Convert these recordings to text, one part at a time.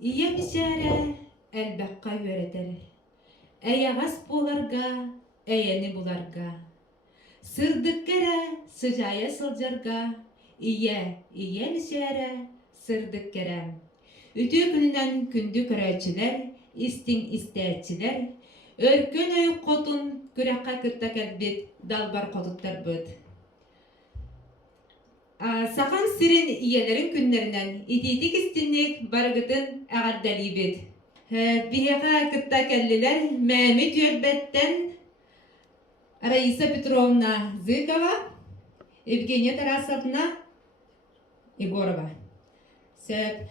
Ия бисәре әлбәккә өйрәтер. Әйәгас буларга, әйәне буларга. Сырдыккәрә, сыжая сылжарга. Ия бисәре сырдыккәрә. Үтү күннән күндү көрәчиләр, истин истәчиләр. Өркөн өй котун күрәккә кытта кәлбит, далбар котуттар бит. Сахан сирин иелерин күннәреннән ититик истинник баргытын агардалибет. Биһега кытта кәллеләр мәми түйәлбәттән Раиса Петровна Зыкова, Евгения Тарасовна Егорова. Сөп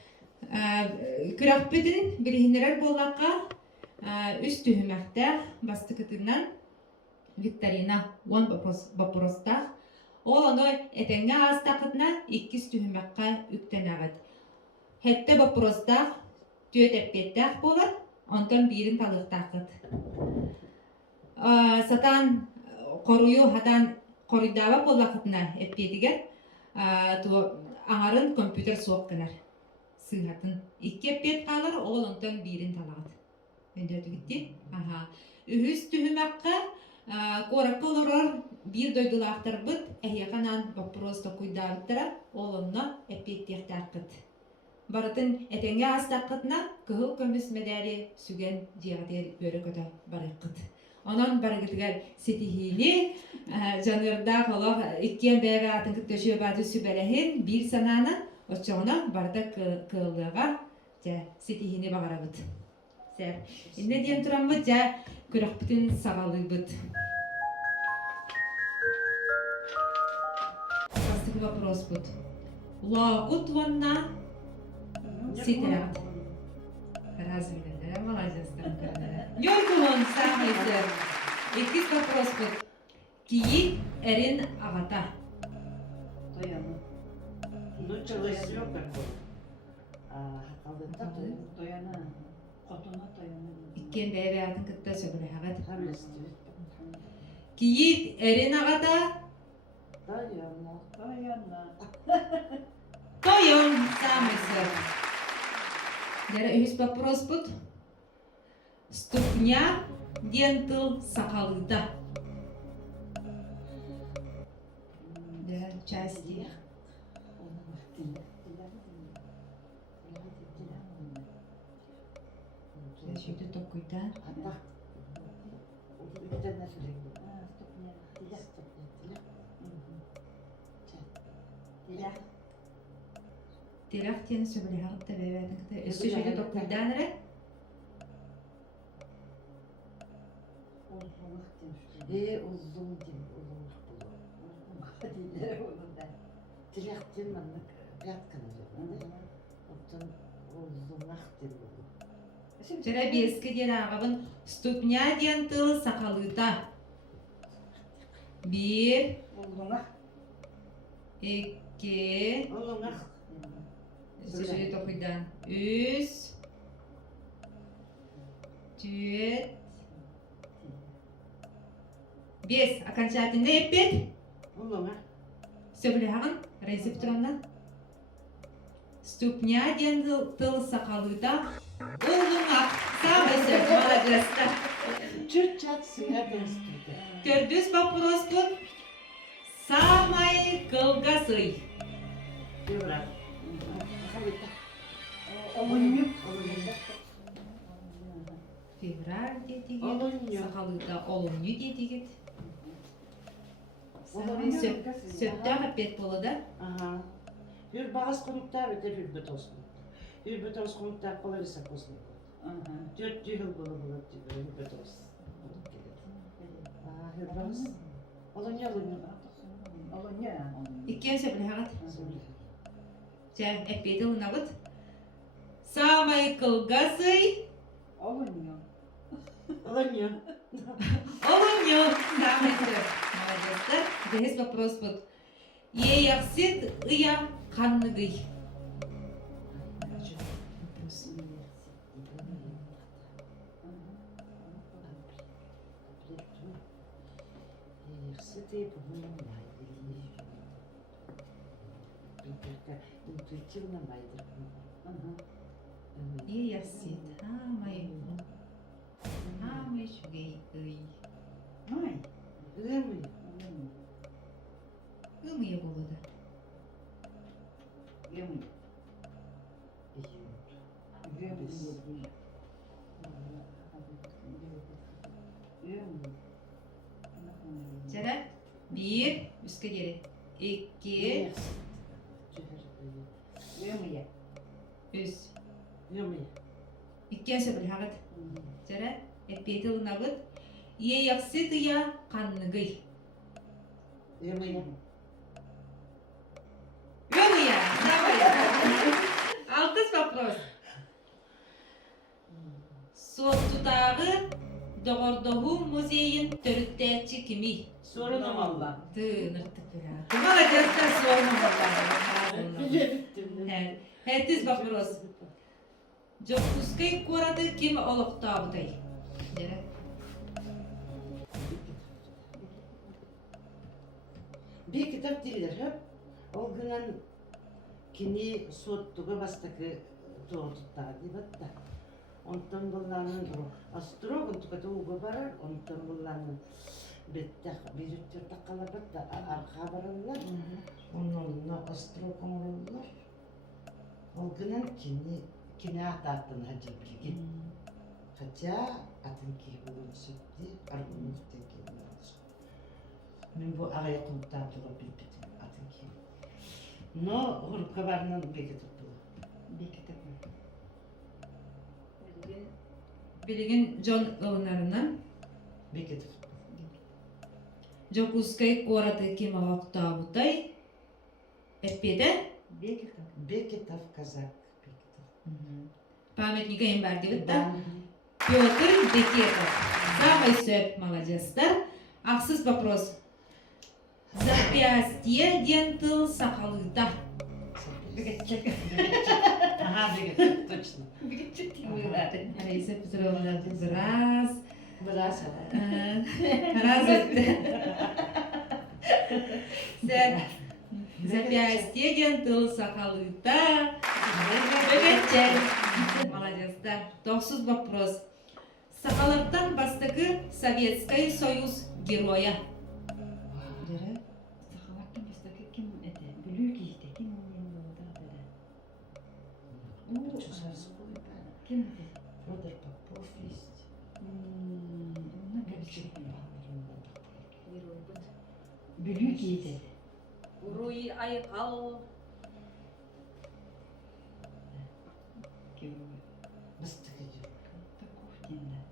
күрәкпетін біргенерер болаққа үз түйімәқтәқ басты күтіннен Викторина 10 вопростақ. Ол оны әтәңге астақытына 2 түйімәққа үктен ағыд. Хәтті вопростақ түйет әппеттәқ болар, онтан бірін талықтақыд. Сатан қоруйу хатан қоридава болақытына әппетігер аңарын компьютер соққынар. Сыңатын 2 әппет қалар, ол онтан бірін талағыд. Өнді өтігітті? Үхіз түйімәққа Коракка олорор бир дойдулақтар бұд, әйеқанан вопросты күйдавыттыра, олымна әппеттектаққыд. Барытын әтенге астаққытына кығыл көміс мәдәрі сүген диғатер өрі көті барыққыд. Онан барығытығар сетихini жанырдақ олақ ikкен бәйгі атын күттөші бады сүбәләхін бір сананы отчауына барда кығылыға сетихini бағарабыд. Инне дейін тұрам бұд, күрәк бүтін сағалы бұд. Простый вопрос будет. Лагут ванна ситрат. Разве да? Молодец. Йоркулон самый сэр. Икис вопрос будет. Кии эрин агата. Тояна. Ну, человек yok такой. Қалдында тояна. Котуна тояна. Иккен бәйбе атын кытта сөбілі ағат. Хамлестивит. Кии эрин агата. Тояна. Тойон самый сэр. Дәрі үйіз вопрос будет. Ступня дентыл сақалыда. Да, части. Şöyle tokuyda. Hatta bir tane sürekli. Terek tiyeni söbüle hakkı bebedin. Üstü şöyle tokuyda nere? Uzun değil, uzun Dilekten bana yatkın diyor. Ondan uzunluk değil. Жара бескі ден ағабын ступня ден тыл сақалыда. 1, 2, Сөжет оқидан 3, 4, 5. Окончательно еппет. Сөбілі ағын, Раиса Петровна. Ступня ден тыл сақалыда. Улуңақ, самый молодец. Чуть чатсың әдәстіде. Төрдүс вопрос тут. Самый кылгасый. Февраль. Февраль дедігет. Олонью. Сақалыда олонью дедігет. Сөпті апет болады. Hür bazı konuklar öter hürbet olsun. Hürbet olsun konuklar kolaysa olsun. 4 yıl bulu hürbet olsun. Hürbet. Olonya. İkken söpілі хағат. Жа, әппеті ұнағыт. Самый кылгасый. Olonya. Олонью. Самый сөп. Молодецтер. Дегіз вопрос бұд. Еяқсет ұя қанныгый. C'était pour moi интуитивно майдер. İyi yasit. Hamay şugay ıy. Ay. Öyle mi? Ümüye buludu. Yemin. Yemin. Yemin. Ceren, bir, üske geri. İki, Yemin. üç. Yemeği. İki söbül hağıt. Ceren, epeydi ılınabıt. İyi yasit ya kanlıgıy. Yemeği. Ümüye, sabaya. Alkış вопрос. Soğutudağı Doğurduğu muzeyin törütteçi kimi? Sorunum Allah. Tığınırtık bira. Молодец, да, sorunum Allah. Hertiz вопрос. Жокускай курады ким олуктабыдай? Дere. Bir kitap değiller hep. O günden kini soğuttuğu bastaki doğrultuda diye battı. Ondan bunların astrogun tukatı uğu barar, ondan bunların bitti, bir yurtta kalabalık da arka bararlar. Onunla astrogun olurlar. O günden kini atattın hacı bilgi. Hatta atın ki bulun sütti, argunun sütti. Men bu araya komutan durup bilpitim atın ki. No, hurka varının bir kitap bu. Bir kitap. Bilgin John ılınarından Bir kitap. Жокускай курады ким олуктабыдай? Эппеде? Bir kitap. Bir kitap kazak. Bir kitap. Памятника им бар дебит да? Ben Петр Бекетов. Самый сөп, молодецтер. Ақсыз вопрос. Запястье дентыл сақалыда. Aha bir kitap точно. Bir kitap değil mi? Алиса Петровна раз. Biraz. Раз өтті. Запястье дентыл сақалыда. Бөгетчен. Молодецтер. Тоқсыз вопрос. Сақалықтан бастығы Советский Союз героя. Сахалаттан бастакы kim ede? Bülük işte. Kim onun yanında ede? Kim ede? Федор Попов есть. Ona karışık. Bülük ede. Руи Айқал. Kim? Bastık ediyor. Takuf diyenler.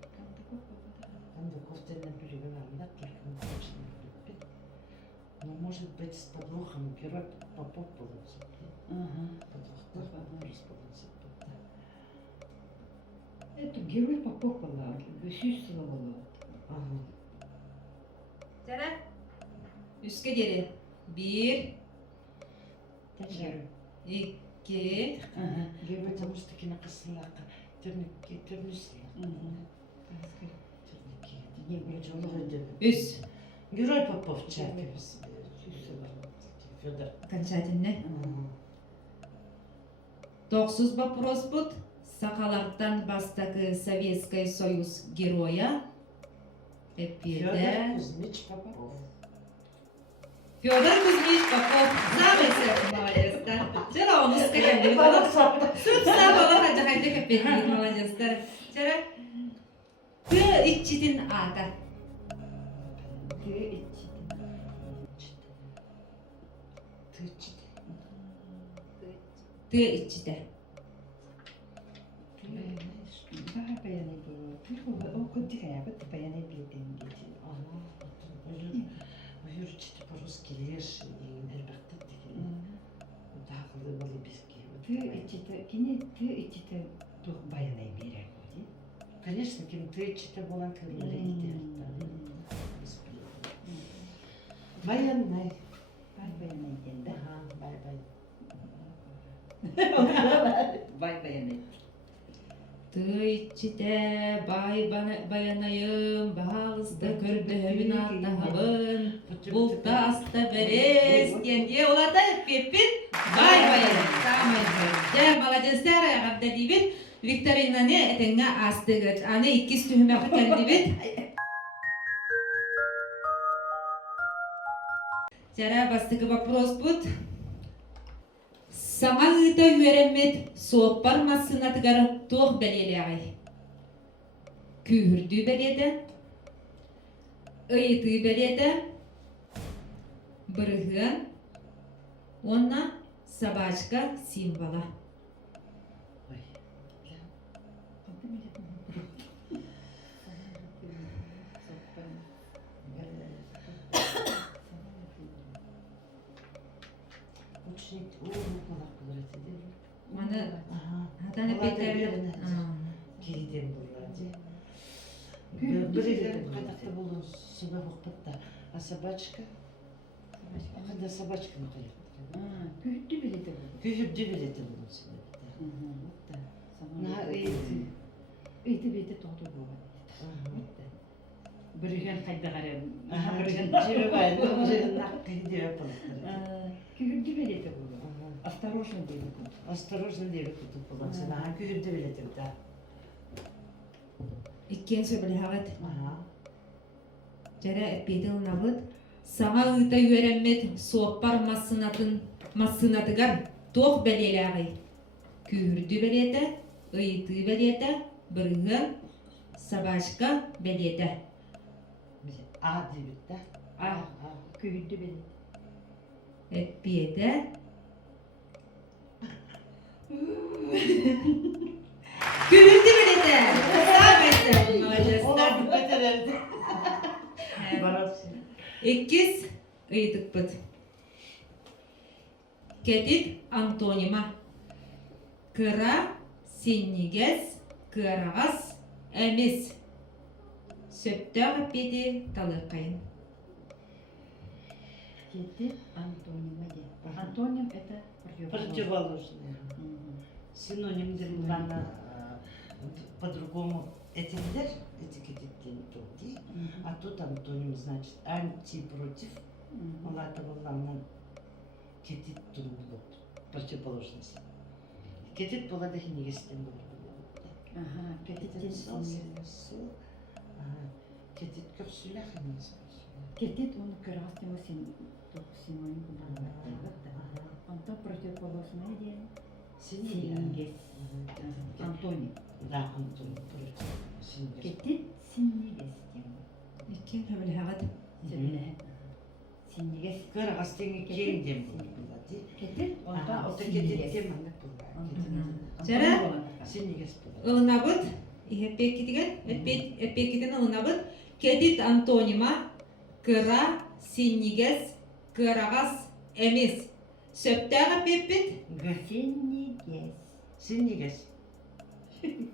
Takuf babada. Там до кофтена перегонала, только на точно любит. Но может быть с подвохом герой Попов получится. Ага. Подвох получится. Это герой Попов была. Süslü была. Ага. Ceren. Üske geri. Bir, Герой. iki, Ага. Герой Потому что кинокосылака. Türnüsü. Не будет. üç. Герой Попов Чаков. Федор. Окончательно. Тоқсыз вопрос бұд. Сақаларттан бастағы Советский Союз героя. Эппеде. Федор Кузьмич Попов. Федор Кузьмич Попов. Самый сәт, молодецтер. Жара оны скаканды. Сыпса бала хача көппетті, молодецтер. Жара. Ты итчитин ата. Ты итчите. Daha beğenildi. O kıcık ayağı beğenebildiğim için. Юрчите по-русски леш и нербахтат такие. Да, когда были биски. Ты içite, kini ты içite dur beğenebilir. Конечно, кем ты читал болан кырылır. Военный. Bay beğenedin de. Ага, бай-бай. Bay beğenedin. Тыйчите бай баянайым бағызды көрдімін аттағыбын бұлта асты берес кенде олата пеппин бай баян самый молодецтер агабда дибит. Викторинаны этеңе астыгыт. Аны иккис түһүмәккә кәлдибит. Жара бастыгы вопрос бут. Саңа ыта үйрәммет сооппар массынатыгар туох бәлеләгай. Күйірді бәледі, ыйты бәледі, бұрығы, онна собачка символа. Ой. Ученик, мулак булар эти. Маны Ага. атаны Булар беттерді. да Кириден булар ди. Бірі қайдақта болу собак оқпатта. А собачка? Қайда собачканы қаяқты? Күйді біледі бұл. Күйірді білеті болу себепті. На өйті. Өйті бейті тоқты болады. Бірген қайда қарайым. Жері байды, жері наққы деп апалықтыр. Күйді біледі бұл. Осторожно дейді бұл. Осторожно деп күтіп болған. Ага, күйірді білеті да. Иккенші білхағыт. Ага. Жара әппеті ұнағыт. Саңа ыта үйрәммет сооппар массынатыгар туох бәлеләгай. Күйірді бәлеті, ыйты бәлеті, бұрығы, собачка бәлеті. А дебет да? А, күйді біледі. Әппеті. Kürüldü bileti. Sabrettim. Olan bir beter elde. İkiz ıydık bıt. Kedit antonima. Kıra, sinnigez, kırağız, emiz. Söptör bedi talır kayın. Кетит антонима де. Антоним это Противоположное. Синоним дермлана по-другому. Этилер, этикететтен тоди. А тут антоним значит анти против. Олата болганнан кетит турулуп. Противоположность. Кетит болады негестен болады. Ага, кетит Сол сенсу. Кетит көпсүлэх эмес. Кетит оны кыргастыма сен синоним булган. Антон противоположное де. Сингес. Антоним. Да, антоним против. Сингес. Кетит сингес дем. İki bilhağıt. Сөйле. Сингес. Кыргастын кең дем болады. Кетит онда Ота сингес. кетит дем аны болады. Жара Сингес болады. ылынабыт. Эппеккитиген, эппеккитин ылынабыт. Kedit antonima. Kıra, sinnigez, kırağız, emiz. Söptör pepit. Сингес. Сингес.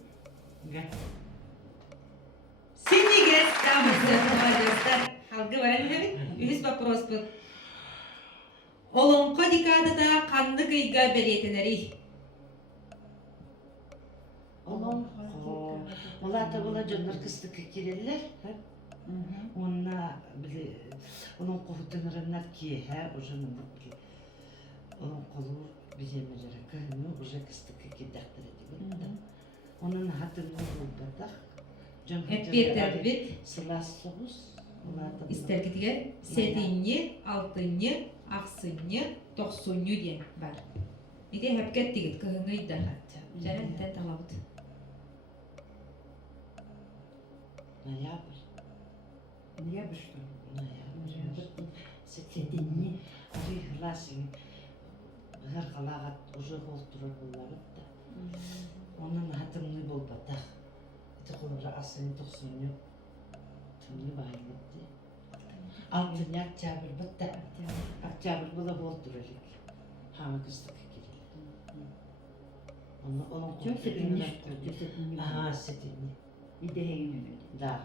Sinnigez. Tamam, молодецтер. Halgı var elbet. Ühüs вопрос bu. Olonqa dikadada kanlı kıyga belyeteneri. Олата бола жондар кыстыкка киреллер. Онна биле onun kohutlarından ki ha ojanın ki onun kolu bilemeyecek kanı oja kıstıkka kidaktere diyor. Onun hatırını buldu. Hep bir terbit. Sılasız. İster kitiger. Sedinni, altınni, aksınni, doksunni diye var. Bir de hep kettik kıhınıydı. Cennetten talavut. Ноябрь. Ноябрь что ли? Ноябрь. Сетинни. Рихласин. Her kalagat уже холтурар буллары да. Onun hatırını bulbata. Tıkılır asını tuksuну. Tümlü bayıldı. Altın Октябрь bitti. Октябрь bula bolturalik. Hama kıstık giril. Onun Çok setinni. Aha setinni. Bir de heyini. Да.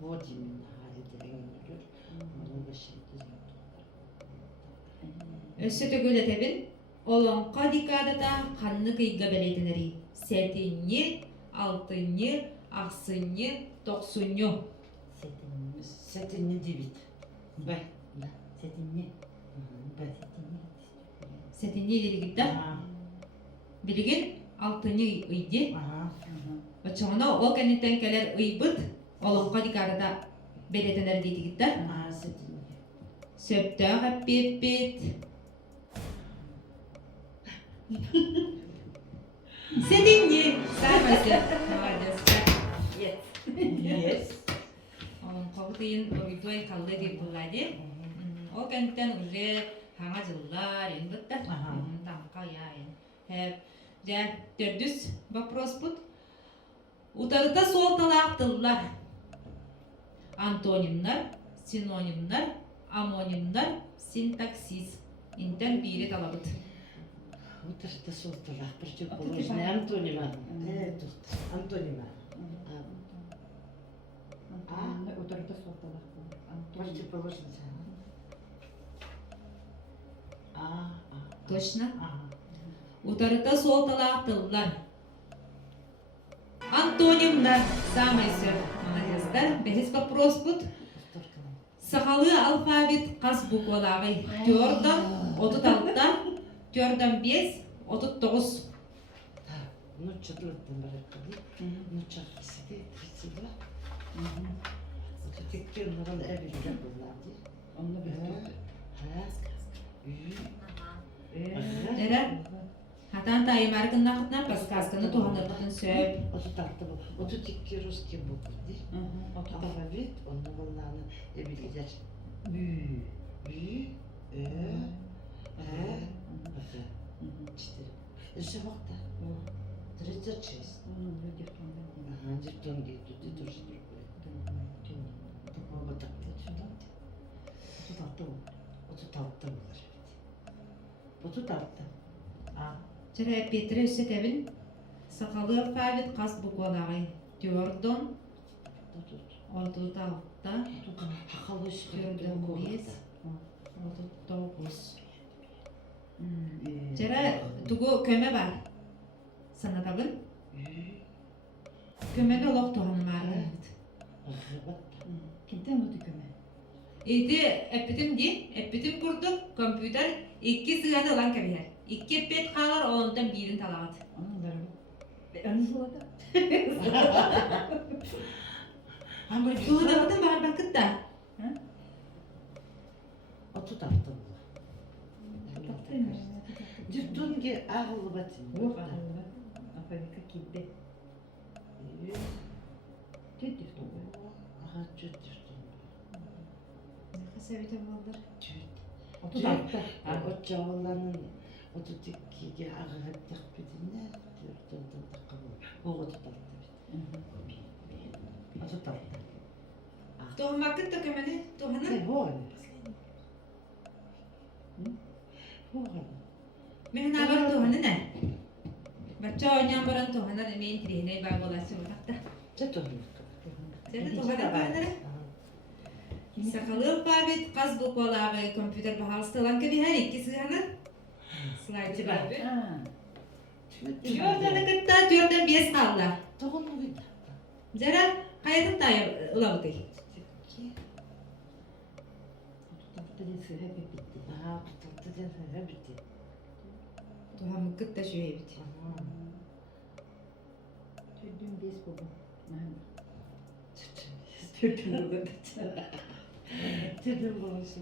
Вот именно halde много şeydir. Өссө төгөлө тебин. Олонқа дикадада канны кıyga belyeteneri. Sedinni, altınni, aksınni, doksunni. Сетинни. Setinni divit. Be. Сетинни. Be. Sedinni dedi gitti. Bilgin алтыны ыйди. Ага. Очоно о кенитен келер ыйбыт, олонқа дикарда беретенер дейдигиттер. Ага, сетин. Сөптөг аппиппит. Сединги. Сармасы. Молодец. Yes. Олонқа тыйын ойбой қалды деп бұлады. Ол кенттен уже хаңа жыллар енбітті. Ага. Дамқа яйын. Хеп, жа төрдүс вопрос бұд. Утарыта сол талақтылар. Антонимлар, синонимлар, амонимлар, синтаксис. Интен бири талабыт. Утарта солталах, противоположный антонима. Тут антонима. Oturda sortalar. Противоположный. Точно? Ага. Утарыта сол талақтылар. Антонимлар. Самый сөз. Молодецтер. Бехис вопрос бұд. Сахалы алфавит қас буквалағы. Төрден 36, төрден 5, 39. Ну, четвертым баракали. Ну, чахлисиде 32. Вот теккен нұрын әбілге бұллады. Onu bir Эре, хатан тайым аргын нақытна паскасканы туғанырдың сөп. Оту тартты бұл. Оту текке русский буквы. Алфавит, оны бұлланы әбілгедер. Ü, Четыре. Еще вақта. 36. Ага, диктонги тут и тоже другое. Вот так вот сюда. Оту тартты бұлар. Оту тартты. Жара Петре өсет әбін. Сахалы алфавит қас буквалағы. Төрден 36, Хақалы төрден 5, 39. Жара тугу көмө бар. Санатабын. Көмөні олық туғаны марды. Kimden oldu köme? Эйди эппитим курдук компьютер 2 сыгады олан кәбиһәр. 2 пет қалар олонтан бирин талағат. Onun var. Anı solada. Туғыдағытын бағар бақытта. Оту тартты бұлар. Диктонги ағылы бәтін. Yok ağırlı. Afrika gitti. Tüttür topu. Ага, чуть диктон. Қасабеті балдар. Otu taktı. От жауыланын оту теккеге ағығып тақпедіне диктондан таққабыл. Ол оту тартты бет. Оту тартты. Туғын бақытта көмені туғаны. Мен абар туғаны нә? Бача ойнан баран туғаны да мен тірейіне бар боласы болақта. Сені туғаны туғаны. Сақалы алфавит қаз буквалағы компьютер бағалысты олан кәбиһәр 2 сыганы. Слайды бар. Төрден кітта, төрден 5 қалды. Тоғын үйді. Жара қайдың тайы ұлауды. Otu taktı diye hep bitti. Ага, тұтылды ден сәйі бітті. Туғамы кітта жүйе біті. Tüttüm bez baba. Tüttüm baba. Теден болысы.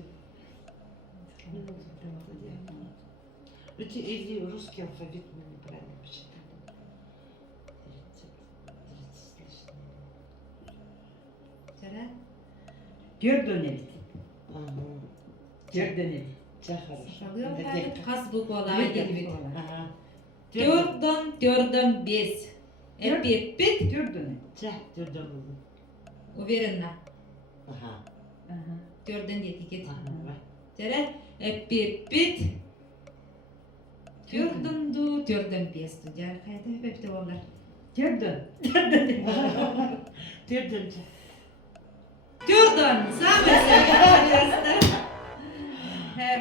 Өте или русский алфавит мы неправильно почитали. 30 с лишним. Жара Dört dönelim. Ага. Dört dönelim. Жа хорошо. Сақалы алфавит қаз буквалағы деді біті. Ага. Төрден 5. Эппет. Dört dönelim. Жа, төрден болды. Уверенна. Ага. Төрден деді кет. Ага. Жара эппет. Төрден 5. Жара қайда өпепті олар. Dört dön. Төрден жа. Төрден. Самый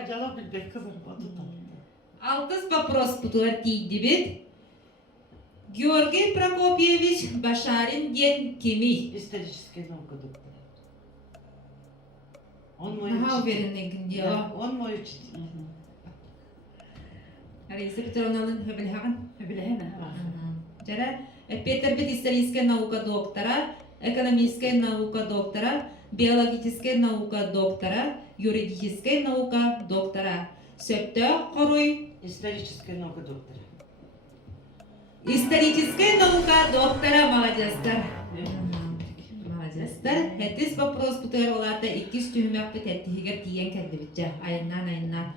Жауап білбек қызыр болды. Алтыс вопрос бұтылар кейді бет. Георгий Прокопьевич Башарин ден кеми? Исторический наука доктора. Он мой Ага, учитель. уверенный күнде. Да, он мой учитель. Раиса Петровналың хөбілхаған. Öbüleheme. Жара, Петр Бет историческая наука доктора, экономическая наука доктора, биологическая наука доктора, юридическая наука доктора. Сөптө коруй Историческая наука доктора. историческая наука доктора, молодецтер. Молодецтер. Хеттис вопрос бутер оларда 200 түймәк бит әттихигер тиен кәлді бітчі. Айыннан.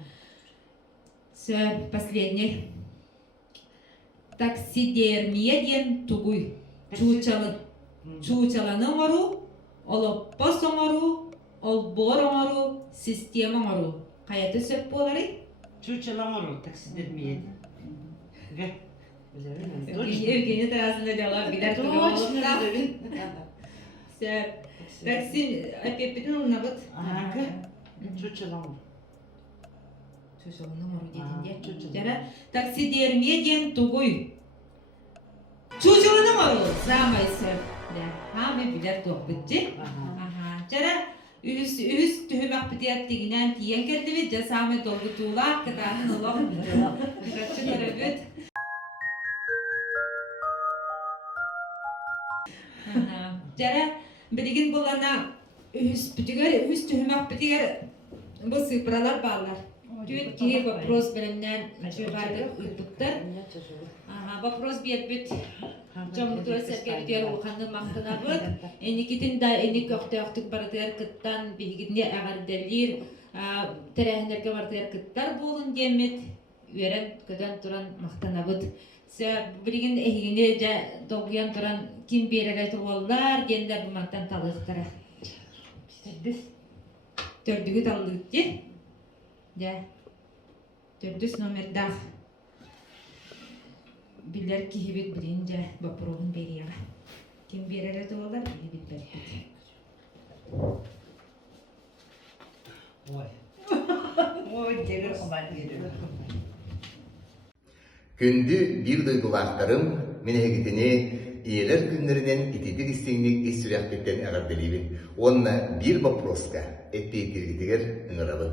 Последний. Таксидермия ден тугуй. Чучаланың ору, олоппос оңору, олбор оңору, система оңору. Қаяты сөп болары? Чучаламору таксидермияды. Гэ. Евгения тарасында жала билер тугу олықта. Сөп. Таксин әпеппетін ұлына бұд. Ага. Чучаламору. Чучаланың ору дедінде. Жара, таксидермия ден тугуй. Чучаланың ору, замай сөп. Хамы билер туқ бітчі. Жара, үз түхімәк бітер тегінен тиен келді бет, жасамы долғы туылақ, кітағын ұлақ бітілақ. Кітақчы көрі Жара, білген болана үз түхімәк бітер бұл сыпыралар балар. Түйет кей вопрос білімнен жөбарды ұйпыттыр. Вопрос бербет. Жамутура сәрге бітер ұлқанды мақтына бұд. Әнекетін да әнек өқтіқтік бардығар кыттан бігідіне әғардерлер, тәрәхінерге бардығар кыттар болын демет. Өрен көден тұран мақтана бұд. Білген әйгіне жа доғыян тұран кем берері тұғалар, дендер бұмақтан талықтыра. Төрдігі талықты. Да. Төрдіс номердақ. Билер кихибет білін жа бапырығын берияға. Кем берері тұғалар, кихибет бәркет. Ой, дегір құбар деді. Күнді бір дойдулақтарым менегетіне иелер күнлерінен итетік істеңнік естіряқтеттен әғарделейбін. Онна бір вопроска әппейкергетігер ұңырабын.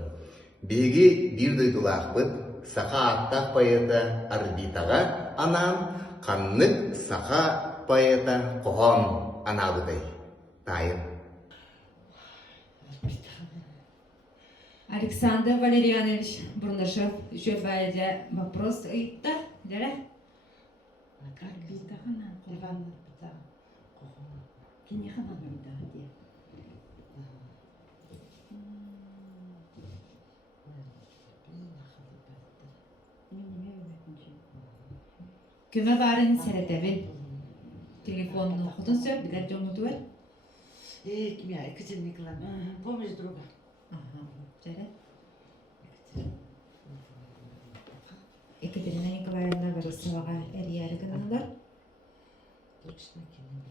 Беге бір дойдулақпыт сақа аттақ пайета орбитаға анам, қаннық сақа пайета қоғам анабыдай. Тайым. Александр Валерьянович Бурнашев жөбәлі вопрос ұйытта. Дәрі? Орбита қана. Иван Пита. Кене қана орбита де. Көмі барын сәрәтәбін. Телефонның құтын сөп, білер жоңыды бар? Кімя, Екатерина Николаевна. Помнишь друга? Дәрі? Екатерина Николаевна Борисоваға әрі кініңдер? Точно кенем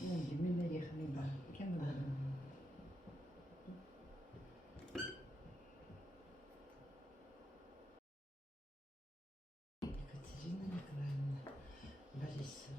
Мен ехали бар. Кем бар? Екатерина Николаевна Борисова.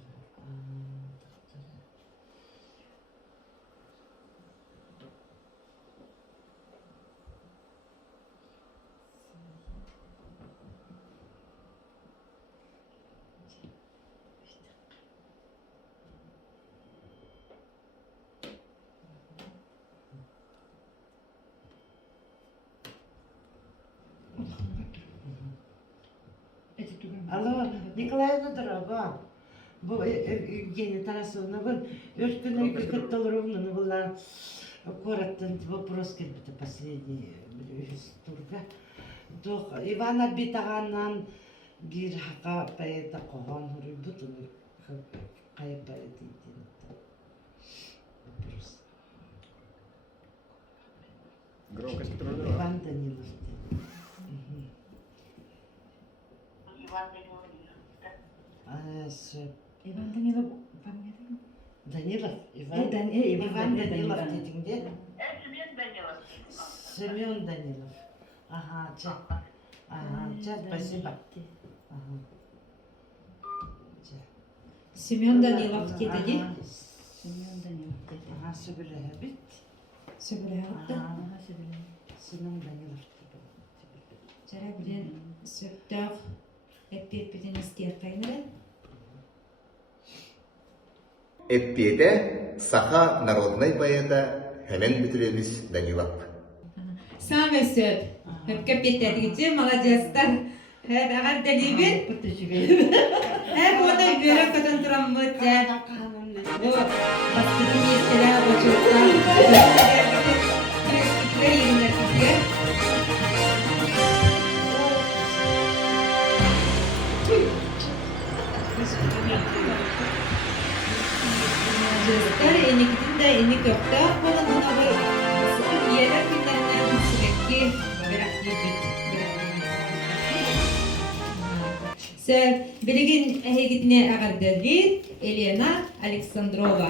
Алло, Николаевна дорога. Bu Евгения Тарасовна, bu Örtün'e Каталровна, была коротко вопрос келбіті последний турга. Иван Арбитағаннан bir haqa payeta qoğan huri bütün qayıp payeti вопрос. Громкость трудова. Иван Данилов. Иван Данилов. Данилов. Иван Данилов dediğinde. Семен Данилов. Ага, чат. Ага, чат, спасибо. Ага. Семен Данилов кетеді. Семен Данилов. Ага, söyle bit. Söbüle yaptı. Aa, sebele. Sınam da yılır. Жара билен сөптөк эппет билен истер кайныры. Эппиэте саха народный поэта Хелен Петрович Данилов. Сам сөп. Хөпкө петтедигичи молодецтар. Хэп агар делибин. Хэп ода бөрө көтөн турам мөтө. Бу бастыгын естеле бочуктан. Крестиктер ийгиндер. Жестер эникитин да эник өктө болон онабы иелер күнлеринен силекки бирак ебит. Сөп билигин эхегитине агардерди Елена Александрова.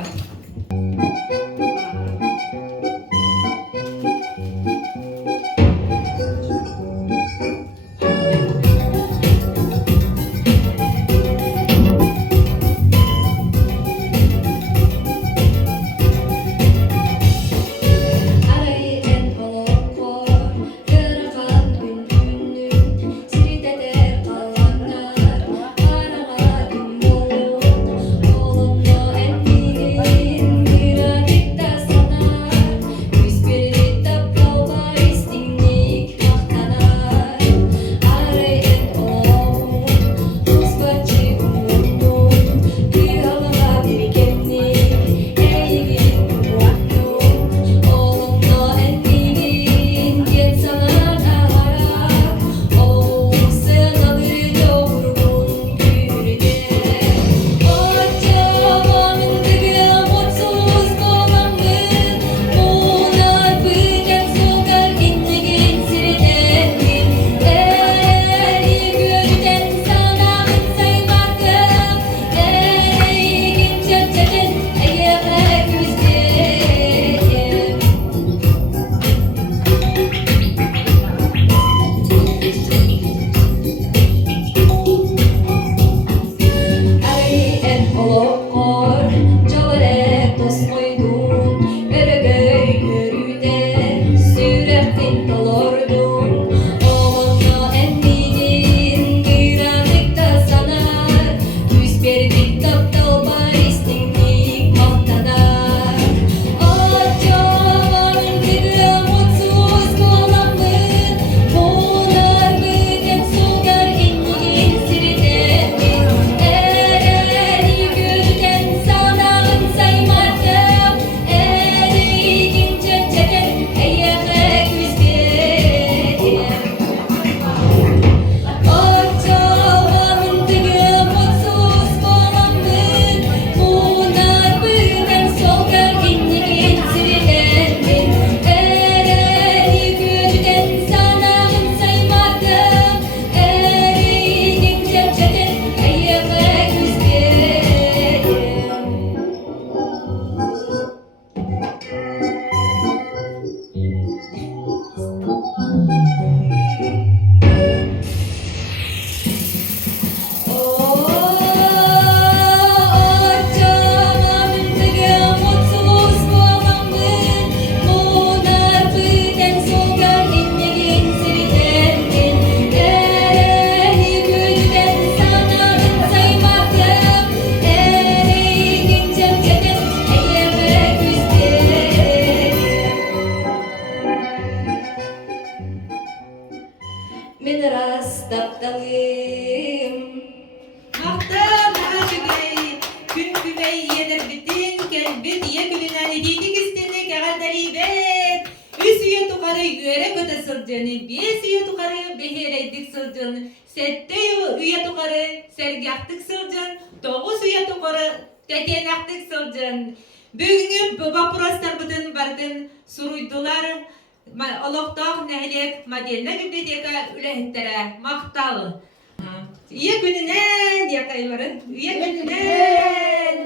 Бүгүнү вопростар бүтүн бардын суруйдулар. Олоктоох нәһилек модельна библиотека үлэхиттере мактал. Ие күнүнен якай барын. Ие күнүнен.